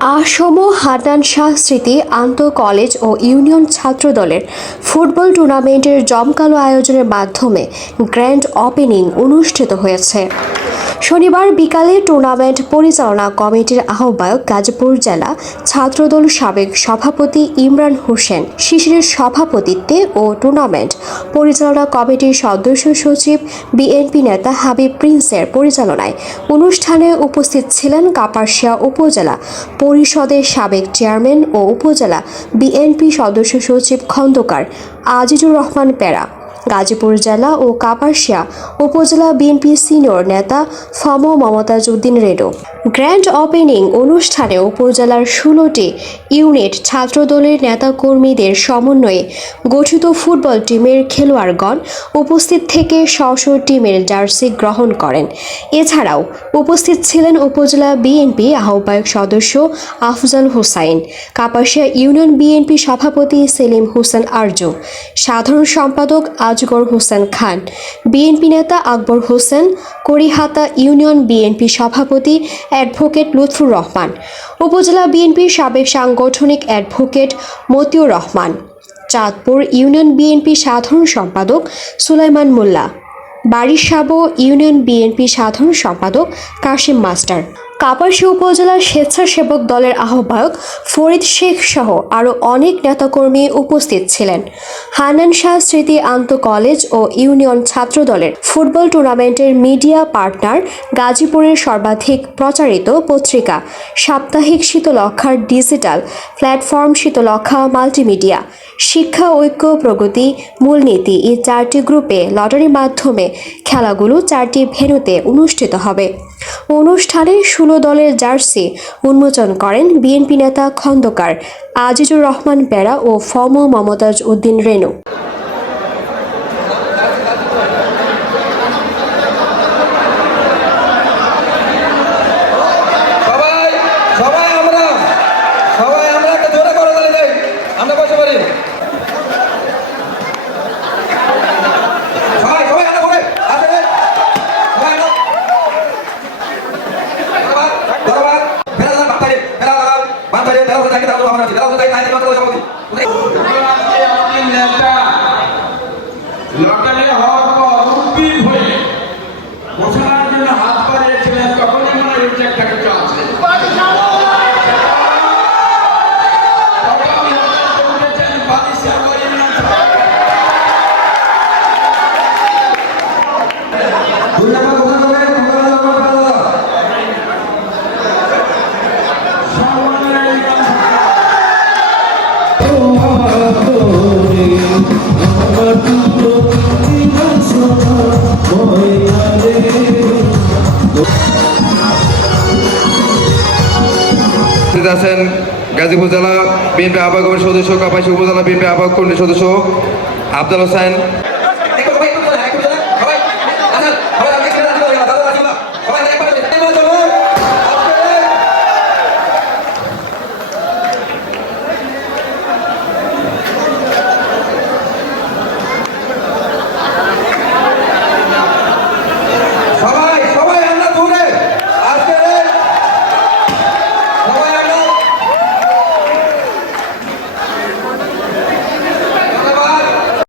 আসম হাদান শাহ স্মৃতি আন্তঃ কলেজ ও ইউনিয়ন ছাত্র দলের ফুটবল টুর্নামেন্টের জমকালো আয়োজনের মাধ্যমে গ্র্যান্ড ওপেনিং অনুষ্ঠিত হয়েছে। শনিবার বিকালে টুর্নামেন্ট পরিচালনা কমিটির আহ্বায়ক গাজীপুর জেলা ছাত্রদল সাবেক সভাপতি ইমরান হোসেন শিশিরের সভাপতিত্বে ও টুর্নামেন্ট পরিচালনা কমিটির সদস্য সচিব বিএনপি নেতা হাবিব প্রিন্সের পরিচালনায় অনুষ্ঠানে উপস্থিত ছিলেন কাপাসিয়া উপজেলা পরিষদের সাবেক চেয়ারম্যান ও উপজেলা বিএনপি সদস্য সচিব খন্দকার আজিজুর রহমান পেরা। গাজীপুর জেলা ও কাপাসিয়া উপজেলা বিএনপি সিনিয়র নেতা ফম মমতাজ উদ্দিন রেডো। গ্র্যান্ড ওপেনিং অনুষ্ঠানে উপজেলার ষোলোটি ইউনিট ছাত্রদলের নেতাকর্মীদের সমন্বয়ে গঠিত ফুটবল টিমের খেলোয়াড়গণ উপস্থিত থেকে স্ব টিমের জার্সি গ্রহণ করেন। এছাড়াও উপস্থিত ছিলেন উপজেলা বিএনপি আহ্বায়ক সদস্য আফজাল হোসাইন, কাপাসিয়া ইউনিয়ন বিএনপি সভাপতি সেলিম হোসেন আরজু, সাধারণ সম্পাদক আজগর হোসেন খান। বিএনপি নেতা আকবর হোসেন, করিহাতা ইউনিয়ন বিএনপি সভাপতি অ্যাডভোকেট লুৎফুর রহমান, উপজেলা বিএনপির সাবেক সাংগঠনিক advocate Motiur Rahman, Chandpur union BNP সাধারণ সম্পাদক সুলাইমান মোল্লা, বারিশাবো ইউনিয়ন বিএনপি সাধারণ সম্পাদক কাশিম মাস্টার কাপাসী উপজেলার স্বেচ্ছাসেবক দলের আহ্বায়ক ফরিদ শেখ সহ আরও অনেক নেতাকর্মী উপস্থিত ছিলেন। হানান শাহ স্মৃতি আন্ত কলেজ ও ইউনিয়ন ছাত্র দলের ফুটবল টুর্নামেন্টের মিডিয়া পার্টনার গাজীপুরের সর্বাধিক প্রচারিত পত্রিকা সাপ্তাহিক শীতলক্ষার ডিজিটাল প্ল্যাটফর্ম শীতলক্ষা মাল্টিমিডিয়া। শিক্ষা, ঐক্য, প্রগতি, মূলনীতি এই চারটি গ্রুপে লটারির মাধ্যমে খেলাগুলো চারটি ভেন্যুতে অনুষ্ঠিত হবে। অনুষ্ঠানে ষোলো দলের জার্সি উন্মোচন করেন বিএনপি নেতা খন্দকার আজিজুর রহমান বেড়া ও ফম মমতাজ উদ্দিন রেনু সবাই আমরা সবাই আমরা একটা জোরে করে আমরা বসে পারি ফেরা দাও, আমরা ফেরা দাও, তাই, মাত্র। উপস্থিত আছেন গাজীপুর জেলা বিএনপি আহ্বায়ক সদস্য কাপাসী উপজেলা বিএনপি আহ্বায়ক কমিটির সদস্য আব্দুল হোসেন